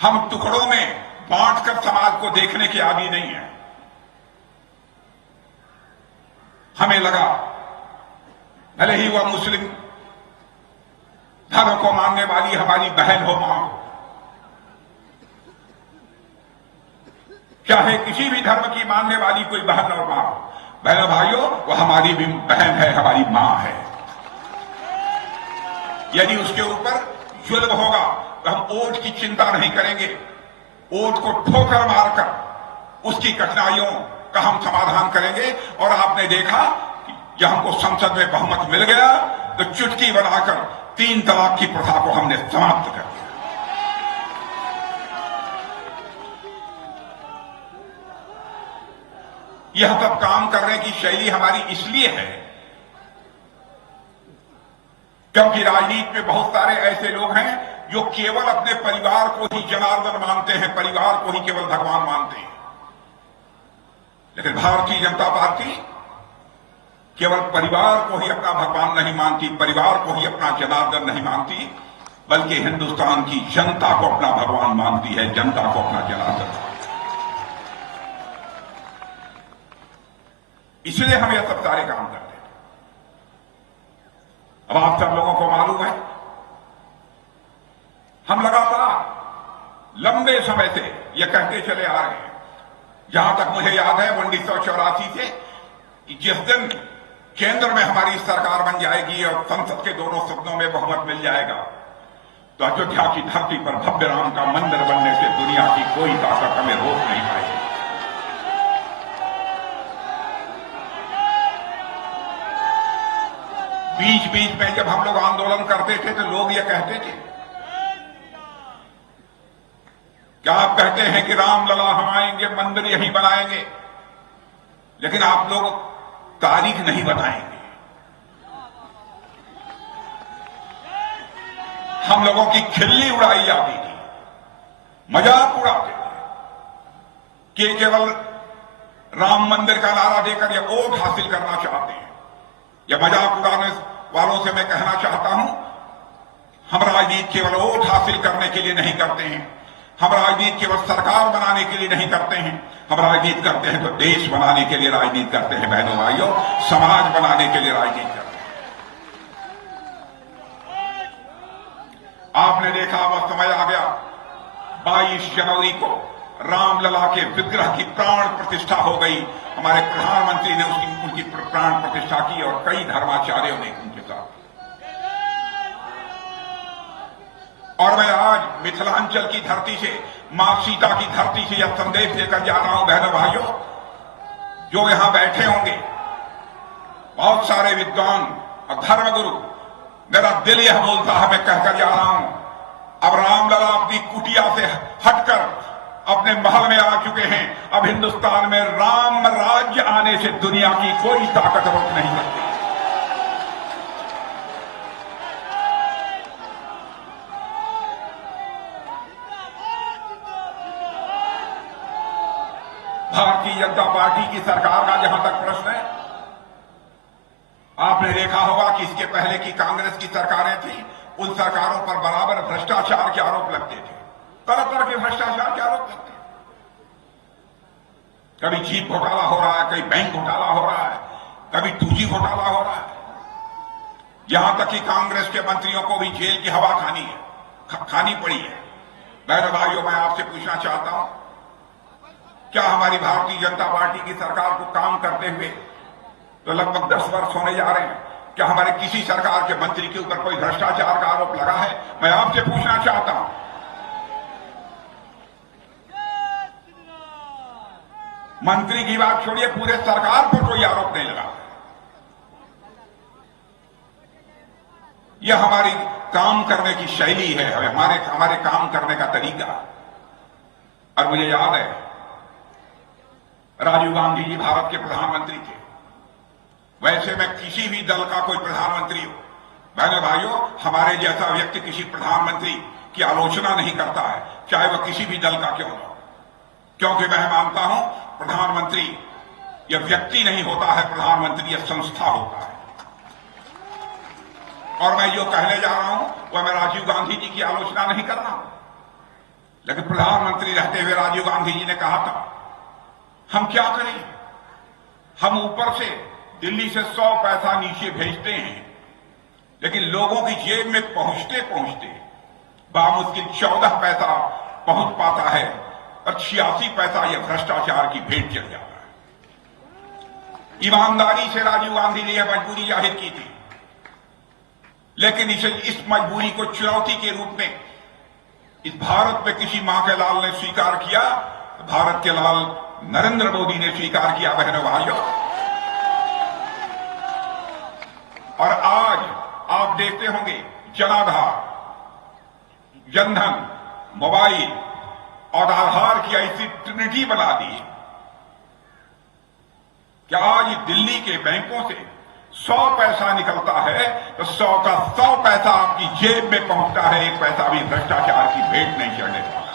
हम टुकड़ों में बांटकर समाज को देखने के आदी नहीं है। हमें लगा भले ही वह मुस्लिम धर्म को मानने वाली हमारी बहन हो, मां हो, चाहे किसी भी धर्म की मानने वाली कोई बहन और मां हो, बहनों भाइयों, वह हमारी भी बहन है, हमारी मां है। यदि उसके ऊपर जुल्म होगा तो हम वोट की चिंता नहीं करेंगे, वोट को ठोकर मारकर उसकी कठिनाइयों का हम समाधान करेंगे। और आपने देखा कि जब हमको संसद में बहुमत मिल गया तो चुटकी बनाकर 3 तलाक की प्रथा को हमने समाप्त कर दिया। यह सब काम करने की शैली हमारी इसलिए है क्योंकि राजनीति में बहुत सारे ऐसे लोग हैं जो केवल अपने परिवार को ही जनार्दन मानते हैं, परिवार को ही केवल भगवान मानते हैं। लेकिन भारतीय जनता पार्टी केवल परिवार को ही अपना भगवान नहीं मानती, परिवार को ही अपना जनार्दन नहीं मानती, बल्कि हिंदुस्तान की जनता को अपना भगवान मानती है, जनता को अपना जनार्दन मानती है। इसलिए हम यह सब सारे काम करते हैं। अब आप सब लोगों को मालूम है, हम लगातार लंबे समय से यह कहते चले आ रहे हैं, जहां तक मुझे याद है 1984 से, कि जिस दिन केंद्र में हमारी सरकार बन जाएगी और संसद के दोनों सदनों में बहुमत मिल जाएगा तो अयोध्या की धरती पर भव्य राम का मंदिर बनने से दुनिया की कोई ताकत हमें रोक नहीं पाएगी। बीच बीच में जब हम लोग आंदोलन करते थे तो लोग ये कहते थे, क्या आप कहते हैं कि रामलला हम आएंगे, मंदिर यहीं बनाएंगे, लेकिन आप लोग तारीख नहीं बताएंगे। हम लोगों की खिल्ली उड़ाई जाती थी, मजाक उड़ाते थे कि केवल राम मंदिर का नारा देकर ये वोट हासिल करना चाहते हैं। यह मजाक उड़ाने वालों से मैं कहना चाहता हूं, हम राजनीति केवल वोट हासिल करने के लिए नहीं करते हैं, हम राजनीति केवल सरकार बनाने के लिए नहीं करते हैं, हम राजनीति करते हैं तो देश बनाने के लिए राजनीति करते हैं। बहनों भाइयों, समाज बनाने के लिए राजनीति करते हैं। आपने देखा वह समय आ गया 22 जनवरी को रामलला के विग्रह की प्राण प्रतिष्ठा हो गई। हमारे प्रधानमंत्री ने उनकी प्राण प्रतिष्ठा की और कई धर्माचार्यों ने उनके साथ। और मैं आज मिथिलांचल की धरती से, मां सीता की धरती से यह संदेश देकर जा रहा हूं, बहनों भाइयों, जो यहां बैठे होंगे बहुत सारे विद्वान और धर्मगुरु, मेरा दिल यह बोलता है, मैं कहकर जा रहा हूं, अब रामलला अपनी कुटिया से हटकर अपने महल में आ चुके हैं। अब हिंदुस्तान में राम राज्य आने से दुनिया की कोई ताकत रोक नहीं सकती। भारतीय जनता पार्टी की सरकार का जहां तक प्रश्न है, आपने देखा होगा कि इसके पहले की कांग्रेस की सरकारें थी, उन सरकारों पर बराबर भ्रष्टाचार के आरोप लगते थे, तरह तरह के भ्रष्टाचार के आरोप लगते। कभी जीप घोटाला हो रहा है, कभी बैंक घोटाला हो रहा है, कभी 2G घोटाला हो रहा है। यहां तक कि कांग्रेस के मंत्रियों को भी जेल की हवा खानी पड़ी है। बहनों भाइयों, मैं आपसे पूछना चाहता हूं, क्या हमारी भारतीय जनता पार्टी की सरकार को काम करते हुए तो लगभग 10 वर्ष होने जा रहे हैं, क्या हमारे किसी सरकार के मंत्री के ऊपर कोई भ्रष्टाचार का आरोप लगा है? मैं आपसे पूछना चाहता हूं। मंत्री की बात छोड़िए, पूरे सरकार पर कोई आरोप नहीं लगा। यह हमारी काम करने की शैली है, हमारे काम करने का तरीका। और मुझे याद है, राजीव गांधी जी भारत के प्रधानमंत्री थे। वैसे मैं किसी भी दल का कोई प्रधानमंत्री हो, बहनों भाइयों, हमारे जैसा व्यक्ति किसी प्रधानमंत्री की आलोचना नहीं करता है, चाहे वह किसी भी दल का क्यों न हो, क्योंकि मैं मानता हूं प्रधानमंत्री यह व्यक्ति नहीं होता है, प्रधानमंत्री यह संस्था होता है। और मैं जो कहने जा रहा हूं वह मैं राजीव गांधी जी की आलोचना नहीं कर रहा हूं, लेकिन प्रधानमंत्री रहते हुए राजीव गांधी जी ने कहा था, हम क्या करें, हम ऊपर से दिल्ली से 100 पैसा नीचे भेजते हैं, लेकिन लोगों की जेब में पहुंचते पहुंचते बामुश्किल 14 पैसा पहुंच पाता है और 86 पैसा यह भ्रष्टाचार की भेंट चढ़ जाता है। ईमानदारी से राजीव गांधी ने यह मजबूरी जाहिर की थी, लेकिन इस मजबूरी को चुनौती के रूप में इस भारत में किसी मां के लाल ने स्वीकार किया, भारत के लाल नरेंद्र मोदी ने स्वीकार किया। बहनों भाइयों, और आज आप देखते होंगे जनाधार, जनधन, मोबाइल और आधार की ऐसी ट्रिनिटी बना दी कि आज दिल्ली के बैंकों से 100 पैसा निकलता है तो 100 का 100 पैसा आपकी जेब में पहुंचता है, एक पैसा भी भ्रष्टाचार की भेंट नहीं चढ़ने पाता।